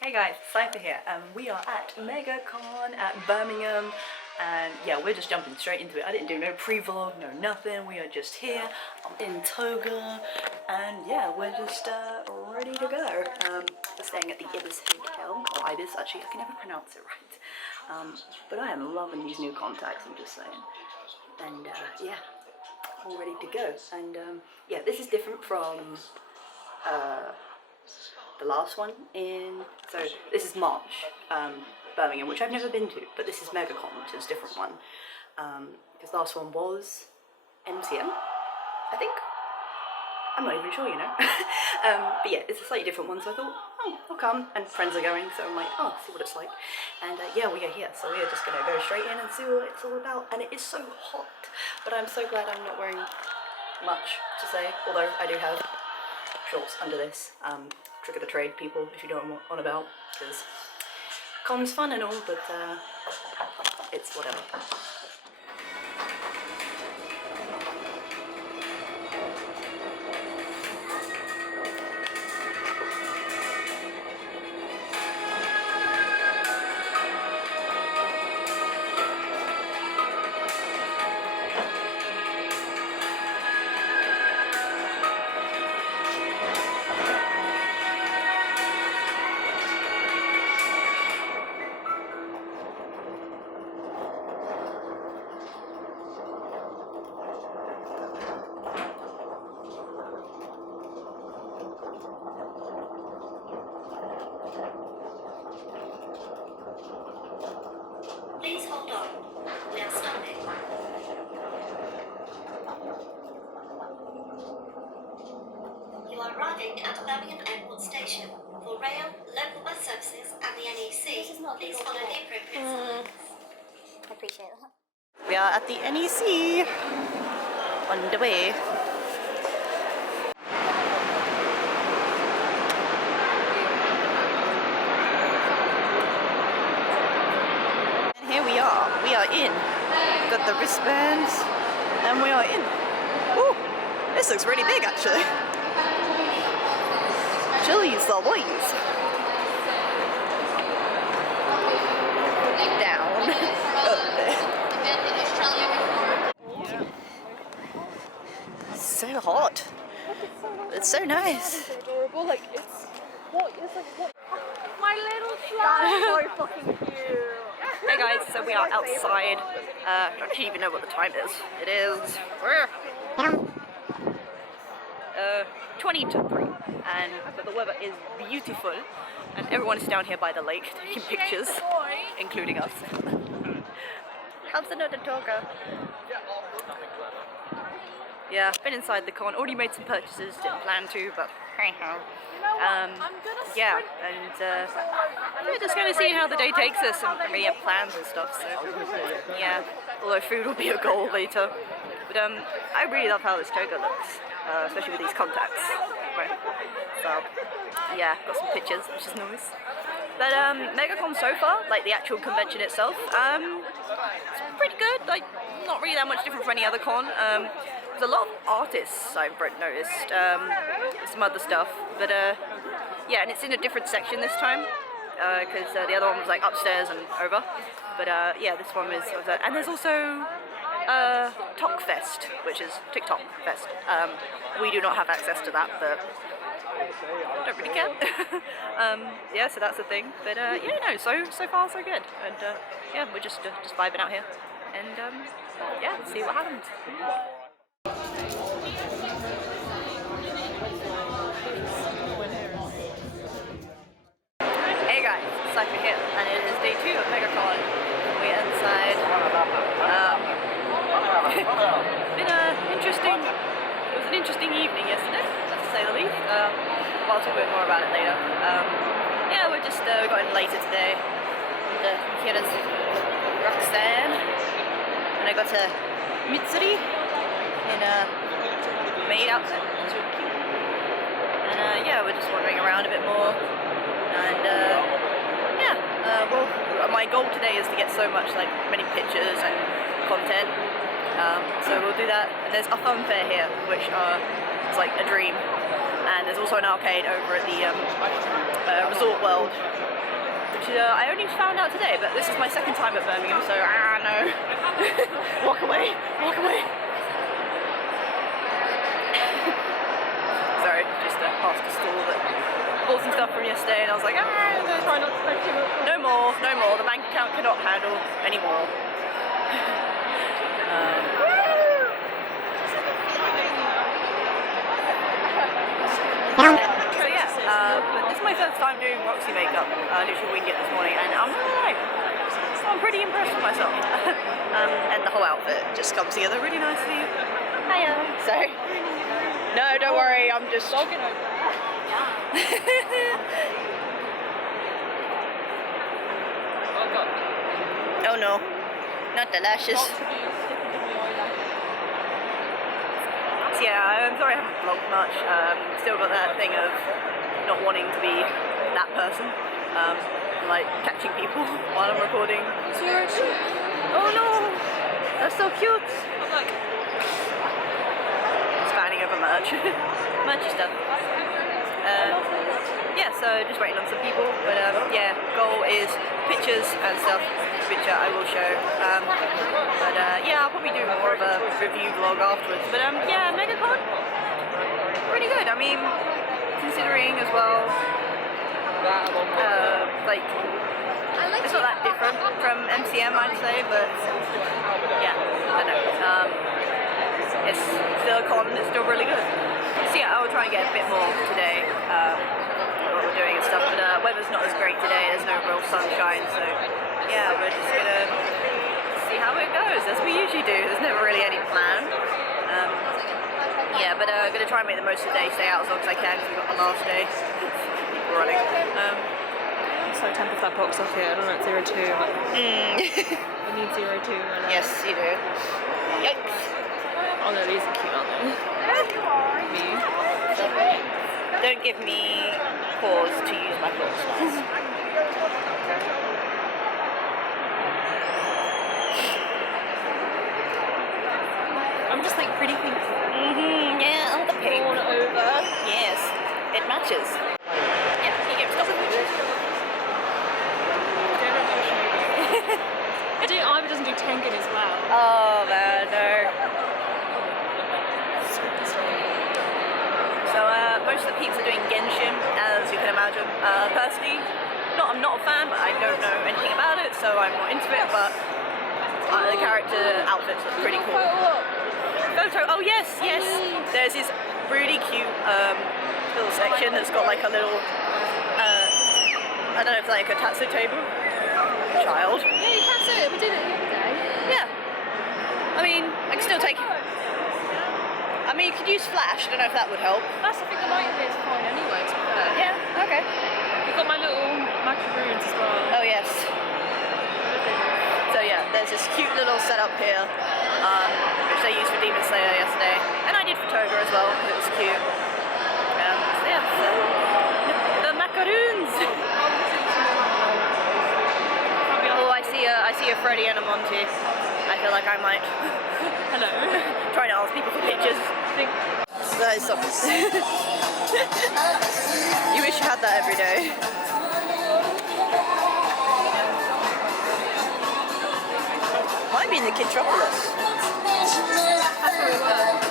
Hey guys, Cypher here, and we are at MegaCon at Birmingham, and yeah, we're just jumping straight into it. I didn't do no pre-vlog, no nothing. We are just here. I'm in toga, and yeah, we're just ready to go. We're staying at the Ibis Hotel, or Ibis, actually, I can never pronounce it right. But I am loving these new contacts, I'm just saying. And yeah, all ready to go. And yeah, this is different from the last one so this is March, Birmingham, which I've never been to, but this is MegaCon, which is a different one, because last one was MCM, I think. I'm not even sure, you know. But yeah, it's a slightly different one, so I thought, oh, I'll come, and friends are going, so I'm like, oh, see what it's like. And yeah, we are here, so we are just gonna go straight in and see what it's all about. And it is so hot, but I'm so glad I'm not wearing much to say, although I do have shorts under this. Trick of the trade, people, if you know what I'm on about, because con's fun and all, but it's whatever. Please hold on. We are stopping. You are arriving at Birmingham Airport Station. For rail, local bus services and the NEC, please follow the appropriate signs. I appreciate that. We are at the NEC, on the way. We are in. Got the wristbands, and we are in. Ooh, this looks really big actually. Chili's Louise. Down. Up there. So hot. It's so nice. It's adorable. Like it's what? My little fly. So fucking cute. Hey guys, so we are outside. I don't actually even know what the time is. It is 20 to 3, but the weather is beautiful, and everyone is down here by the lake taking pictures, including us. How's another toga? Yeah, been inside the con, already made some purchases, didn't plan to, but hey ho. Yeah, and we're just going to see how the day takes us, and we have plans and stuff, so yeah, although food will be a goal later. But I really love how this toga looks, especially with these contacts. Right. So yeah, got some pictures, which is nice. But MegaCon so far, like the actual convention itself, it's pretty good, like not really that much different from any other con. There's a lot of artists I've noticed, some other stuff, but yeah, and it's in a different section this time, because the other one was like upstairs and over, but yeah, this one is, and there's also Tok Fest, which is TikTok Fest. We do not have access to that, but don't really care. Yeah, so that's the thing, but yeah, no, so far so good, and yeah, we're just vibing out here, and yeah, see what happens. Hey guys, Cypher here, and it is day 2 of MegaCon. We're inside. It was an interesting evening yesterday, to say the least. I'll talk a bit more about it later. Yeah, we got in later today. Here is Roxanne, and I got to Mitsuri in a maid outfit. And yeah, we're just wandering around a bit more. And yeah, well, my goal today is to get so many pictures and content. So we'll do that. And there's a fun fair here, which is like a dream. And there's also an arcade over at the Resort World, which I only found out today, but this is my second time at Birmingham, so no. Walk away, walk away. Sorry, just past a stall that bought some stuff from yesterday, and I was like, Try not to spend too much. no more, no more. The bank account cannot handle any more. So yeah, but this is my first time doing Roxy makeup, literally winged it this morning, and I'm pretty impressed with myself. And the whole outfit just comes together really nicely. Hiya. So, no, don't worry, I'm just... Dogging over. Oh no, not the lashes. So yeah, I'm sorry I haven't vlogged much. Still got that thing of not wanting to be that person, like catching people while I'm recording. Oh no, that's so cute. Spanning over merch, merchy stuff. Yeah, so just waiting on some people, but yeah, goal is pictures and stuff, which I will show. But yeah, I'll probably do more of a review vlog afterwards. But yeah, MegaCon, pretty good. I mean, considering as well, like, it's not that different from MCM, I'd say, but yeah, I don't know. It's still a con, it's still really good. So yeah, I will try and get a bit more today. What we're doing and stuff, but weather's not as great today. There's no real sunshine, so yeah, we're just gonna see how it goes, as we usually do. There's never really any plan. Yeah, but I'm gonna try and make the most of the day, stay out as long as I can, because we've got the last day. We're running. I'm so tempted for that box off here. I don't know, it's 02. I need 02. Yes, you do. Yikes. Oh no, these are cute, aren't they? Me. Don't give me pause to use my clothes. I'm just like pretty pink. Yeah, all the pink. All over. Yes, it matches. Yeah, you get stuff. Ivor doesn't do Tengen as well. Oh man, no. So most of the peeps are doing Genshin, as you can imagine. Personally, I'm not a fan, but I don't know anything about it, so I'm not into it. But the character outfits look pretty cool. Photo. Oh yes, yes. There's this really cute little section that's got like a little. I don't know if it's like a tatsu table. Child. Yeah, you can see it. We did it the other day. Yeah. I mean, I can still take it. I mean, you could use Flash. I don't know if that would help. That's, I think the light here is fine anyway, to be fair. Yeah, okay. You've got my little macaroons as well. Oh, yes. So, yeah, there's this cute little setup here, which they used for Demon Slayer yesterday. And I did for Toga as well, because it was cute. Yeah, so, the macaroons! Oh, I see a Freddy and a Monty. I feel like I might. Hello. Trying to ask people for pictures. That is something. You wish you had that every day. Might be in the Kidtropolis. That's where we were.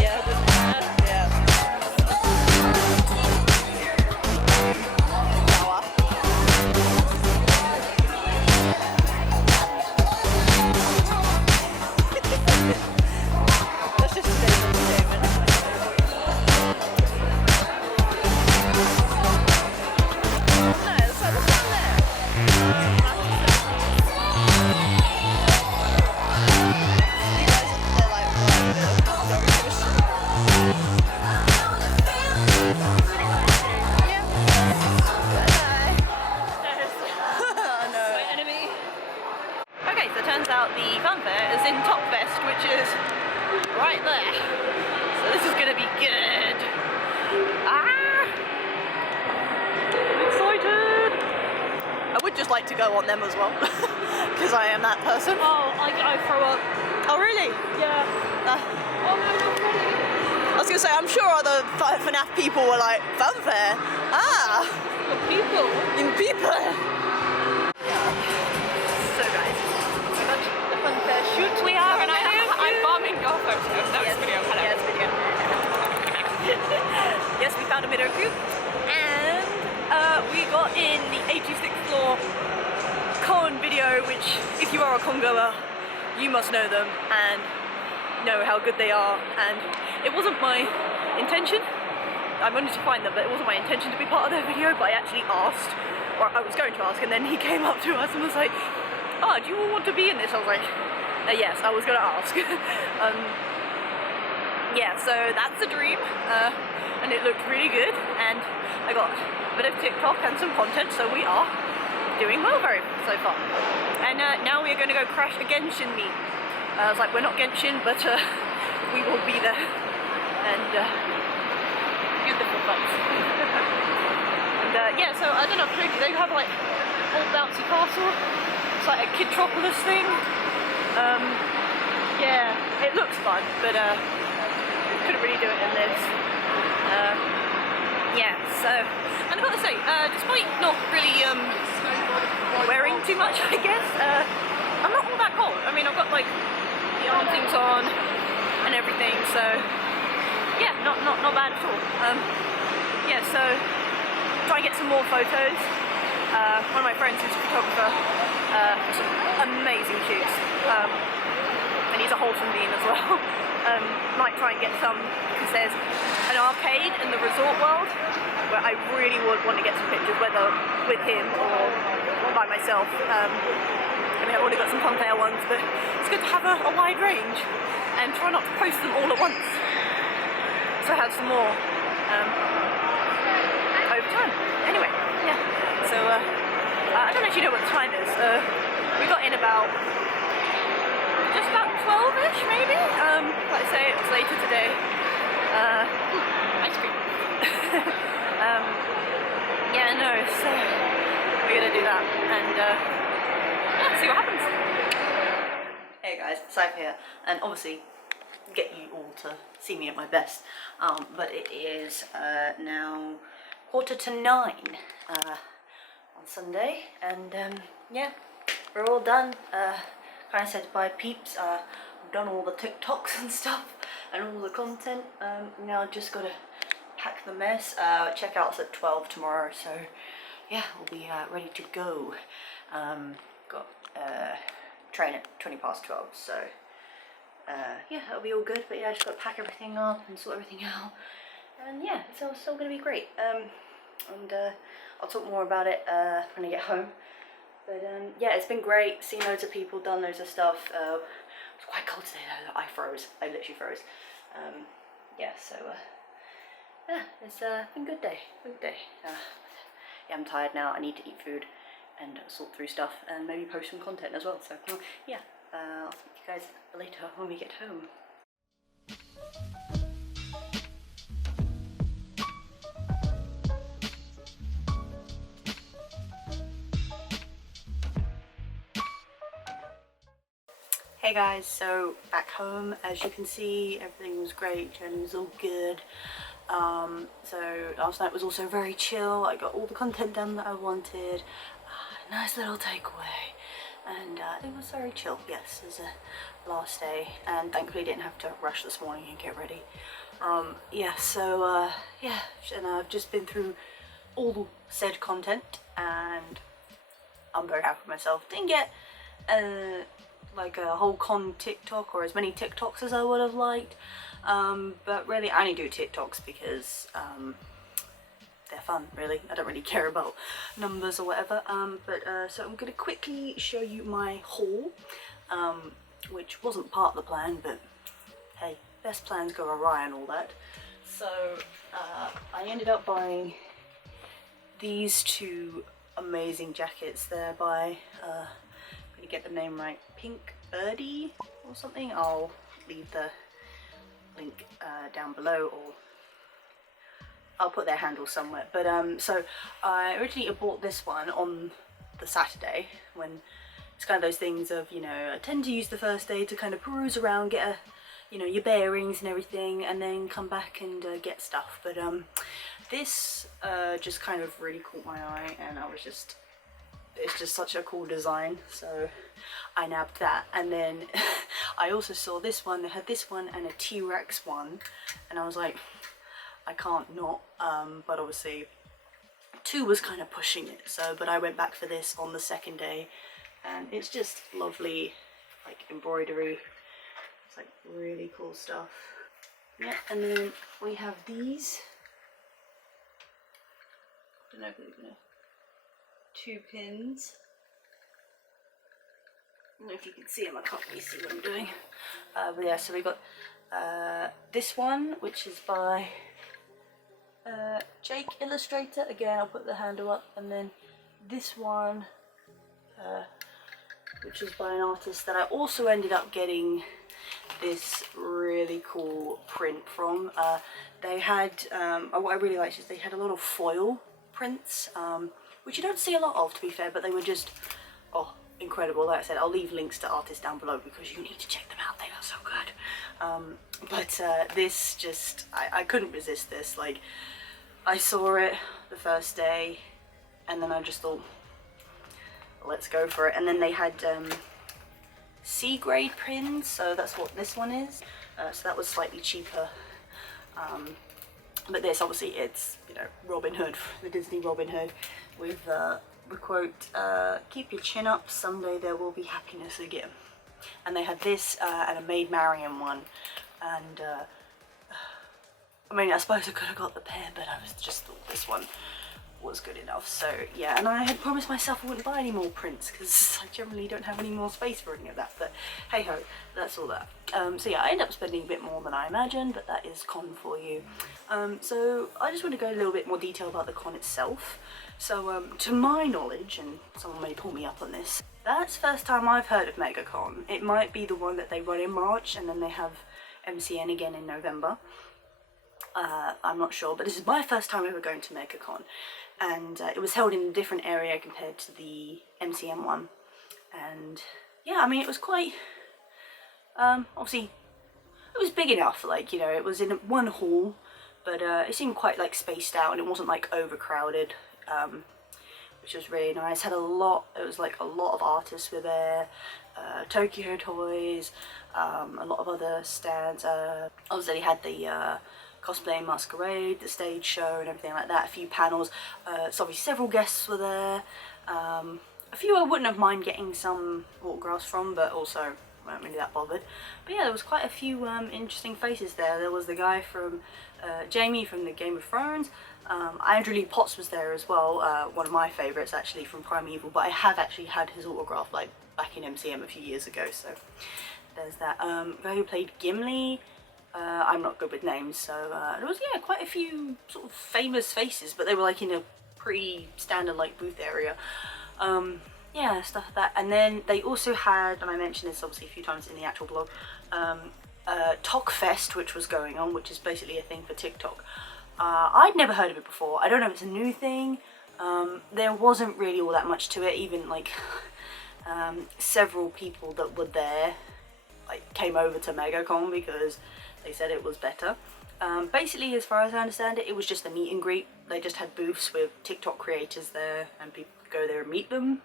Yeah. turns out the funfair is in Top Fest, which is right there. So this is gonna be good. Ah! I'm excited! I would just like to go on them as well, because I am that person. Oh, I throw up. Oh really? Yeah. Oh no, you're funny. I was gonna say, I'm sure other FNAF people were like, funfair? Ah! You're people. In people! So guys, so much the funfair shoot we are, and I'm bombing your photo. No, it's video. Hello. Yeah, it's video. Yes, we found a middle group, and we got in the 86th floor con video, which, if you are a con goer, you must know them and know how good they are. And it wasn't my intention. I wanted to find them, but it wasn't my intention to be part of their video. But I actually asked, or I was going to ask, and then he came up to us and was like, "Oh, do you all want to be in this?" I was like, "Yes, I was going to ask." Yeah, so that's the dream, and it looked really good, and I got a bit of TikTok and some content, so we are doing well so far. And now we are going to go crash a Genshin meet. I was like, we're not Genshin, but we will be there, and beautiful place. And yeah, so I don't know, they have like old bouncy castle. It's like a Kidtropolis thing. Yeah, it looks fun, but couldn't really do it in this. Yeah, so, and I've got to say, despite not really wearing too much, I guess, I'm not all that cold. I mean, I've got like the arm things on and everything, so yeah, not bad at all. Yeah, so try and get some more photos. One of my friends who's a photographer, some amazing shoots, and he's a wholesome bean as well. Might try and get some, because there's an arcade in the resort world where I really would want to get some pictures, whether with him or by myself. I mean, I've already got some funfair ones, but it's good to have a wide range and try not to post them all at once. So I have some more over time. Anyway, yeah. So I don't actually know what the time is. We got in about just about 12-ish maybe. Like I say, it was later today. Ice cream. Yeah, no, so we're gonna do that and yeah, see what happens. Hey guys, Cypher here, and obviously get you all to see me at my best. But it is now 8:45 on Sunday, and yeah, we're all done. Kind of said bye peeps. I've done all the TikToks and stuff and all the content. Now I've just got to pack the mess. Checkout's at 12 tomorrow, so yeah, we'll be ready to go. Got train at 20 past 12, so yeah, that'll be all good. But yeah, I just got to pack everything up and sort everything out, and yeah, it's all still gonna be great. And I'll talk more about it when I get home. But yeah, it's been great, seen loads of people, done loads of stuff. It was quite cold today though, I froze, I literally froze. Yeah, so yeah, it's been a good day, yeah, I'm tired now, I need to eat food and sort through stuff and maybe post some content as well. So yeah, I'll speak to you guys later when we get home. Hey guys, so back home, as you can see, everything was great and it was all good. So last night was also very chill. I got all the content done that I wanted. Nice little takeaway, and it was very chill. Yes, it was the last day, and thankfully didn't have to rush this morning and get ready. Yeah, so yeah, and I've just been through all said content, and I'm very happy with myself. Didn't get like a whole con TikTok or as many TikToks as I would have liked, but really I only do TikToks because they're fun, really. I don't really care about numbers or whatever. So I'm gonna quickly show you my haul, which wasn't part of the plan, but hey, best plans go awry and all that. So I ended up buying these two amazing jackets. They're by I'm gonna get the name right, Pink Birdie or something. I'll leave the link down below, or I'll put their handle somewhere. But so I originally bought this one on the Saturday, when it's kind of those things of, you know, I tend to use the first day to kind of peruse around, get a, you know, your bearings and everything, and then come back and get stuff. But this just kind of really caught my eye, and I was just, it's just such a cool design, so I nabbed that. And then I also saw this one. They had this one and a T-Rex one, and I was like, I can't not, but obviously 2 was kind of pushing it, so, but I went back for this on the second day, and it's just lovely, like embroidery. It's like really cool stuff. Yeah, and then we have these. I don't know if they're gonna, 2 pins. I don't know if you can see them, I can't really see what I'm doing. But yeah, so we got this one, which is by Jake Illustrator. Again, I'll put the handle up. And then this one, which is by an artist that I also ended up getting this really cool print from. They had, what I really liked is they had a lot of foil prints, which you don't see a lot of, to be fair, but they were just, oh, incredible. Like I said, I'll leave links to artists down below because you need to check them out, they are so good. But this just, I couldn't resist this. Like, I saw it the first day, and then I just thought, let's go for it. And then they had C grade pins, so that's what this one is. So that was slightly cheaper. But this, obviously, it's, you know, Robin Hood, the Disney Robin Hood, with the quote, keep your chin up, someday there will be happiness again. And they had this and a Maid Marian one, and I mean, I suppose I could have got the pair, but I was just thought this one was good enough. So yeah, and I had promised myself I wouldn't buy any more prints because I generally don't have any more space for any of that, but hey ho, that's all that. So yeah, I ended up spending a bit more than I imagined, but that is con for you. So I just want to go a little bit more detail about the con itself. So to my knowledge, and someone may pull me up on this, that's the first time I've heard of MegaCon. It might be the one that they run in March and then they have MCN again in November. I'm not sure, but this is my first time ever going to MegaCon, and it was held in a different area compared to the MCM one. And yeah, I mean, it was quite, obviously, it was big enough, like, you know, it was in one hall, but it seemed quite like spaced out, and it wasn't like overcrowded, which was really nice. Had a lot, it was like a lot of artists were there, Tokyo Toys, a lot of other stands. Obviously they had the cosplay masquerade, the stage show and everything like that, a few panels, so obviously several guests were there, a few I wouldn't have mind getting some autographs from, but also weren't really that bothered. But yeah, there was quite a few interesting faces there. There was the guy from Jamie from the Game of Thrones. Andrew Lee Potts was there as well, one of my favourites actually from Primeval, but I have actually had his autograph like back in MCM a few years ago, so there's that. The guy who played Gimli, I'm not good with names, so there was, yeah, quite a few sort of famous faces, but they were like in a pretty standard like booth area. Yeah, stuff like that. And then they also had, and I mentioned this obviously a few times in the actual blog, Tok Fest, which was going on, which is basically a thing for TikTok. I'd never heard of it before. I don't know if it's a new thing. There wasn't really all that much to it. Even like several people that were there like came over to MegaCon because they said it was better. Basically, as far as I understand it, it was just a meet and greet. They just had booths with TikTok creators there, and people could go there and meet them.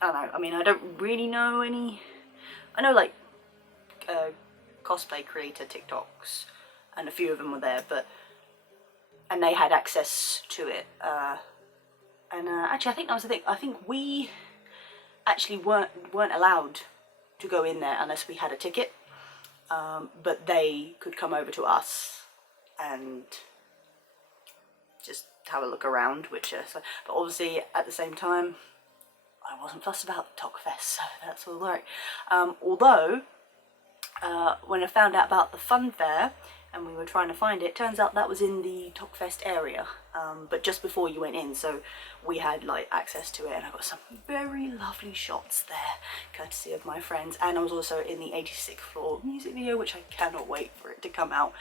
I don't know, I mean, I don't really know any. I know like cosplay creator TikToks, and a few of them were there, and they had access to it. Actually, I think that was the thing. I think we actually weren't allowed to go in there unless we had a ticket. But they could come over to us and just have a look around, which so, but obviously at the same time I wasn't fussed about the Tok Fest, so that's all right. Although when I found out about the fun fair, and we were trying to find it. Turns out that was in the Talkfest area, but just before you went in, so we had like access to it, and I got some very lovely shots there, courtesy of my friends. And I was also in the 86th floor music video, which I cannot wait for it to come out.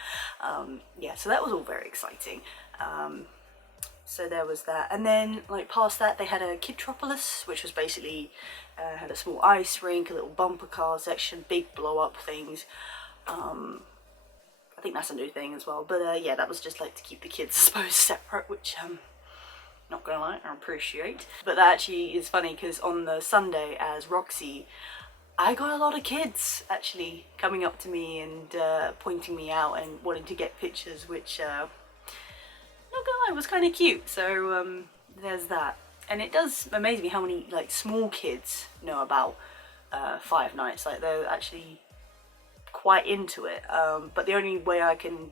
Yeah, so that was all very exciting. So there was that, and then like past that they had a Kidtropolis, which was basically had a small ice rink, a little bumper car section, big blow up things. I think that's a new thing as well, but yeah, that was just like to keep the kids, I suppose, separate, which not gonna lie, I appreciate. But that actually is funny because on the Sunday as Roxy, I got a lot of kids actually coming up to me and pointing me out and wanting to get pictures, which not gonna lie, was kind of cute. So there's that. And it does amaze me how many like small kids know about Five Nights. Like they're actually quite into it, but the only way I can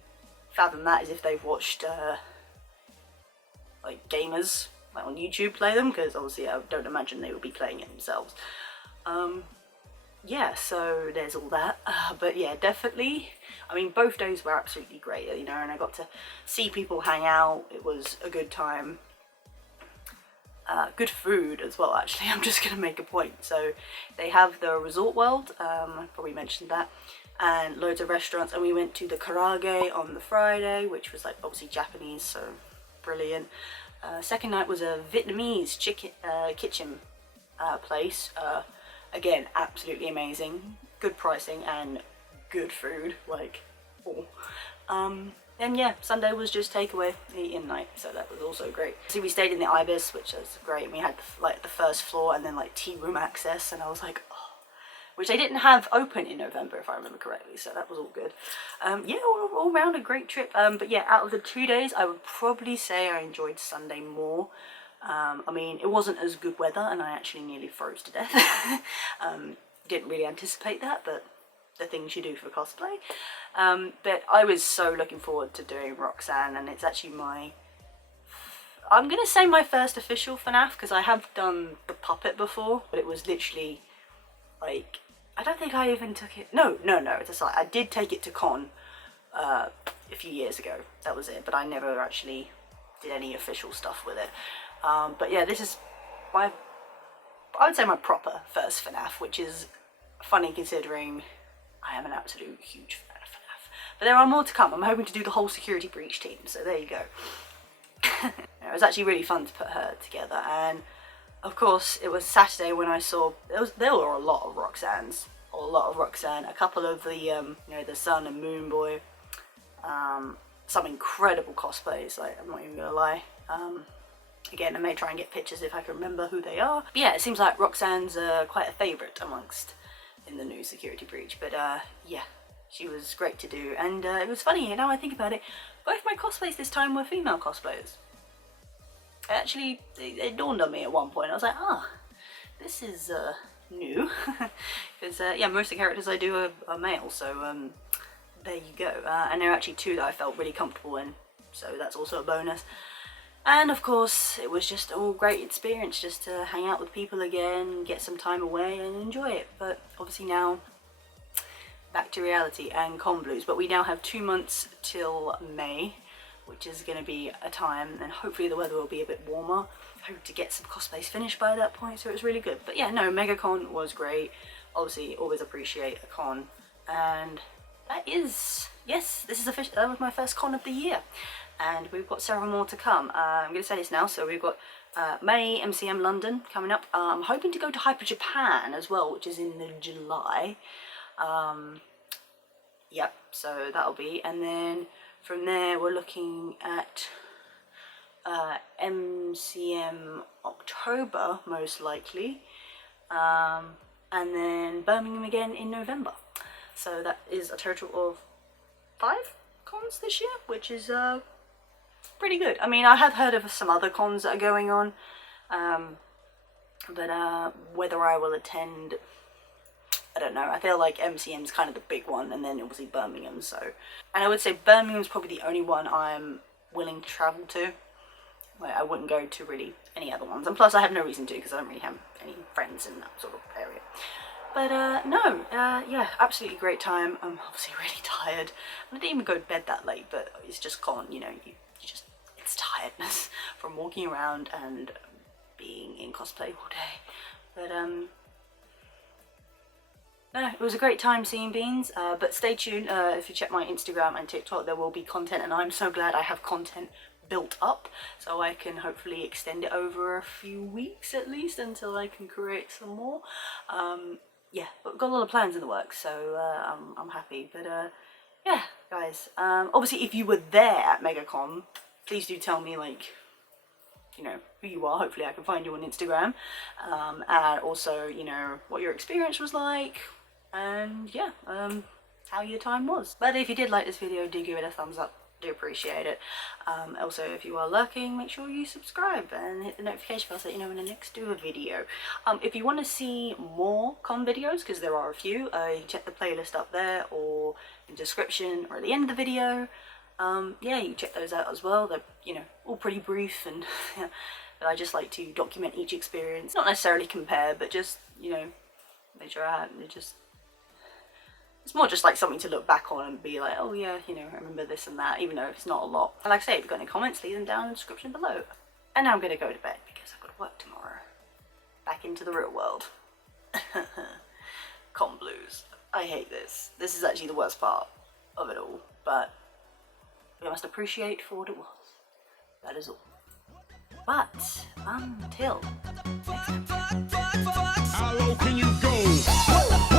fathom that is if they've watched like gamers like on YouTube play them, because obviously I don't imagine they would be playing it themselves. Yeah, so there's all that, but yeah, definitely, I mean, both days were absolutely great, you know, and I got to see people hang out. It was a good time. Good food as well, actually. I'm just gonna make a point. So they have the Resort World, I probably mentioned that, and loads of restaurants, and we went to the Karage on the Friday, which was like obviously Japanese, so brilliant. Second night was a Vietnamese kitchen place. Again, absolutely amazing, good pricing and good food, like and yeah, Sunday was just takeaway eating night, so that was also great. So we stayed in the Ibis, which was great, and we had like the first floor and then like tea room access, and I was like, oh, which they didn't have open in November if I remember correctly, so that was all good. Yeah, all around a great trip. But yeah, out of the 2 days, I would probably say I enjoyed Sunday more. I mean, it wasn't as good weather, and I actually nearly froze to death. Didn't really anticipate that, but the things you do for cosplay. But I was so looking forward to doing Roxanne, and it's actually I'm gonna say my first official FNAF, because I have done the puppet before, but it was literally like, I don't think I even took it, no, it's a site. I did take it to con a few years ago, that was it, but I never actually did any official stuff with it. But yeah, this is I would say my proper first FNAF, which is funny considering I am an absolute huge fan of FNAF. But there are more to come. I'm hoping to do the whole security breach team, so there you go. It was actually really fun to put her together, and of course it was Saturday when I saw there were a lot of Roxannes, a couple of the you know, the Sun and Moon Boy, some incredible cosplays, like I'm not even gonna lie. Again, I may try and get pictures if I can remember who they are. But yeah, it seems like Roxanne's quite a favourite amongst in the new security breach, but yeah, she was great to do, and it was funny, now I think about it, both my cosplays this time were female cosplayers. Actually, it dawned on me at one point. I was like, this is new, because yeah, most of the characters I do are male, so there you go. And there are actually two that I felt really comfortable in, so that's also a bonus. And of course, it was just a great experience just to hang out with people again, get some time away and enjoy it. But obviously now, back to reality and con blues. But we now have 2 months till May, which is going to be a time, and hopefully the weather will be a bit warmer. I hope to get some cosplays finished by that point, so it was really good. But yeah, no, MegaCon was great. Obviously, always appreciate a con. And that is, yes, this is official. That was my first con of the year. And we've got several more to come. I'm going to say this now, so we've got May MCM London coming up. I'm hoping to go to Hyper Japan as well, which is in the July. Yep, so that'll be, and then from there we're looking at MCM October most likely, and then Birmingham again in November. So that is a total of 5 cons this year, which is pretty good. I mean, I have heard of some other cons that are going on, but whether I will attend, I don't know. I feel like MCM's kind of the big one, and then obviously Birmingham, so. And I would say Birmingham's probably the only one I'm willing to travel to. Like, I wouldn't go to really any other ones, and plus I have no reason to, because I don't really have any friends in that sort of area. But no, yeah, absolutely great time. I'm obviously really tired. I didn't even go to bed that late, but it's just gone, you know, you just, it's tiredness from walking around and being in cosplay all day. But no, it was a great time seeing Beans, but stay tuned. If you check my Instagram and TikTok, there will be content, and I'm so glad I have content built up so I can hopefully extend it over a few weeks at least until I can create some more. Yeah, but we've got a lot of plans in the works, so I'm happy. But yeah, guys, obviously if you were there at MegaCon, please do tell me, like, you know, who you are. Hopefully I can find you on Instagram, and also, you know, what your experience was like, and yeah, how your time was. But if you did like this video, do give it a thumbs up. Do appreciate it. Also, if you are lurking, make sure you subscribe and hit the notification bell so that you know when I next do a video. If you want to see more con videos, because there are a few, you can check the playlist up there or in the description or at the end of the video. Yeah, you can check those out as well. They're, you know, all pretty brief, and but I just like to document each experience, not necessarily compare, but just, you know, measure out, and it's more just like something to look back on and be like, oh yeah, you know, I remember this and that, even though it's not a lot. And like I say, if you've got any comments, leave them down in the description below. And now I'm gonna go to bed because I've got to work tomorrow. Back into the real world. Con blues. I hate this. This is actually the worst part of it all, but we must appreciate for what it was. That is all. But until next time. How low can you go?